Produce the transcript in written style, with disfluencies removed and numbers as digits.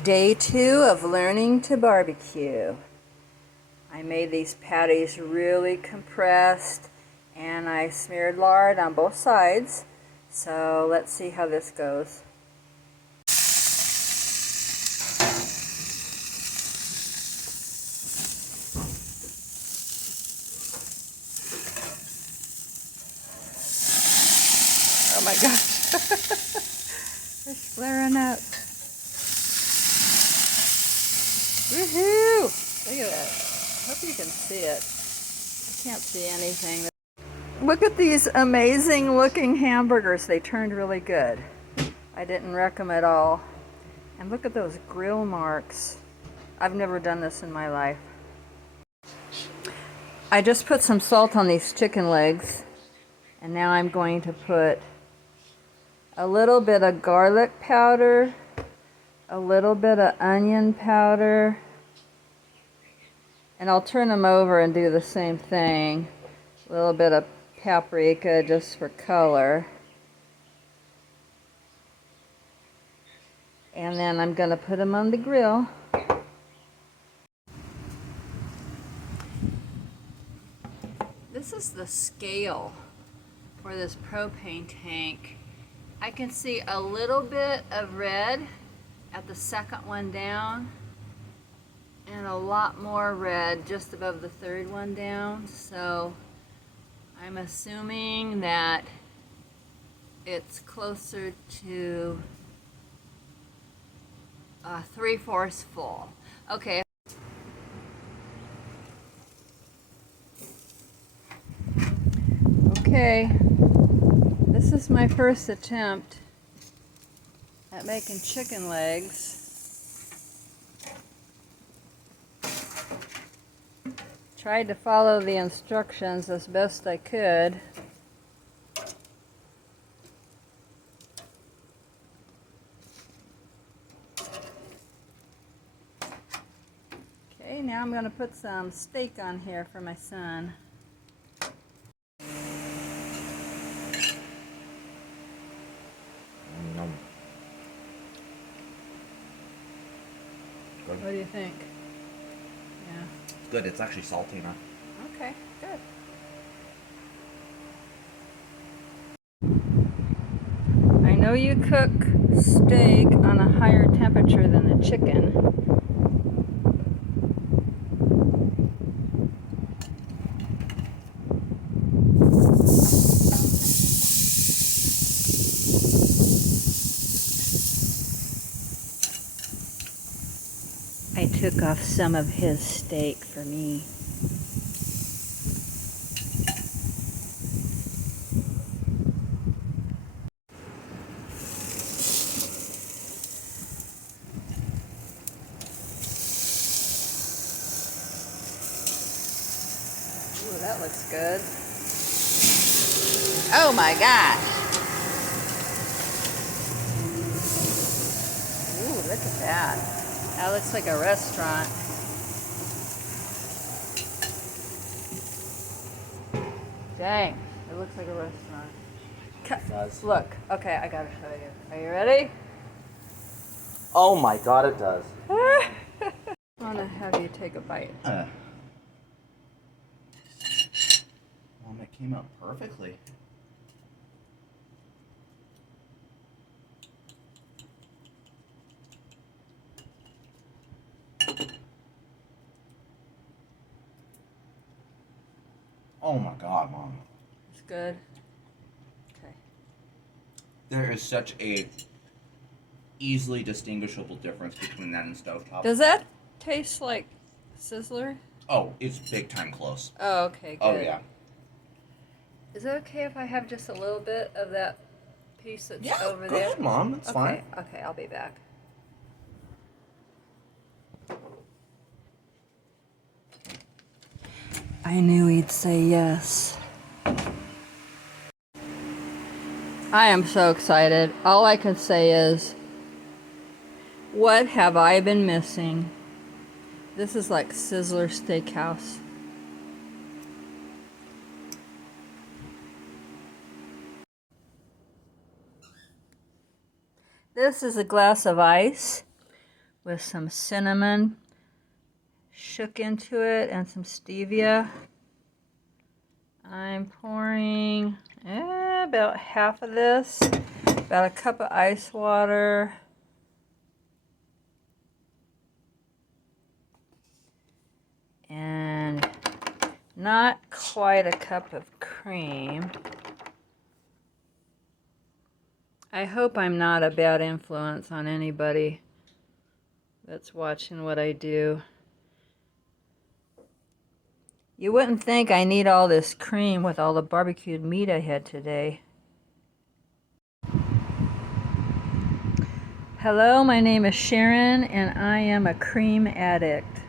Day 2 of learning to barbecue. I made these patties really compressed and I smeared lard on both sides. So let's see how this goes. Oh my gosh. They're flaring up. Woohoo! Look at that. I hope you can see it. I can't see anything. Look at these amazing looking hamburgers. They turned really good. I didn't wreck them at all. And look at those grill marks. I've never done this in my life. I just put some salt on these chicken legs. And now I'm going to put a little bit of garlic powder, a little bit of onion powder, and I'll turn them over and do the same thing. A little bit of paprika just for color. And then I'm going to put them on the grill. This is the scale for this propane tank. I can see a little bit of red at the second one down and a lot more red just above the third one down. So I'm assuming that it's closer to 3/4 full. Okay. Okay, this is my first attempt at making chicken legs. Tried to follow the instructions as best I could. Okay, now I'm going to put some steak on here for my son. Good. What do you think? Yeah. It's good. It's actually salty enough. Okay, good. I know you cook steak on a higher temperature than the chicken. I took off some of his steak for me. Ooh, that looks good. Oh my gosh! Ooh, look at that. That looks like a restaurant. Dang, it looks like a restaurant. It does. Look, okay, I gotta show you. Are you ready? Oh my god, it does. I want to have you take a bite. Mom, it came out perfectly. Oh my god, Mom. It's good. Okay. There is such a easily distinguishable difference between that and stovetop. Does that taste like Sizzler? Oh, it's big time close. Oh, okay, good. Oh yeah. Is it okay if I have just a little bit of that piece that's Yeah, over go there? ahead, Mom. It's fine. Okay, I'll be back. I knew he'd say yes. I am so excited. All I can say is, what have I been missing? This is like Sizzler Steakhouse. This is a glass of ice with some cinnamon shook into it and some stevia. I'm pouring about half of this, about a cup of ice water. And not quite a cup of cream. I hope I'm not a bad influence on anybody that's watching what I do. You wouldn't think I need all this cream with all the barbecued meat I had today. Hello, my name is Sharon and I am a cream addict.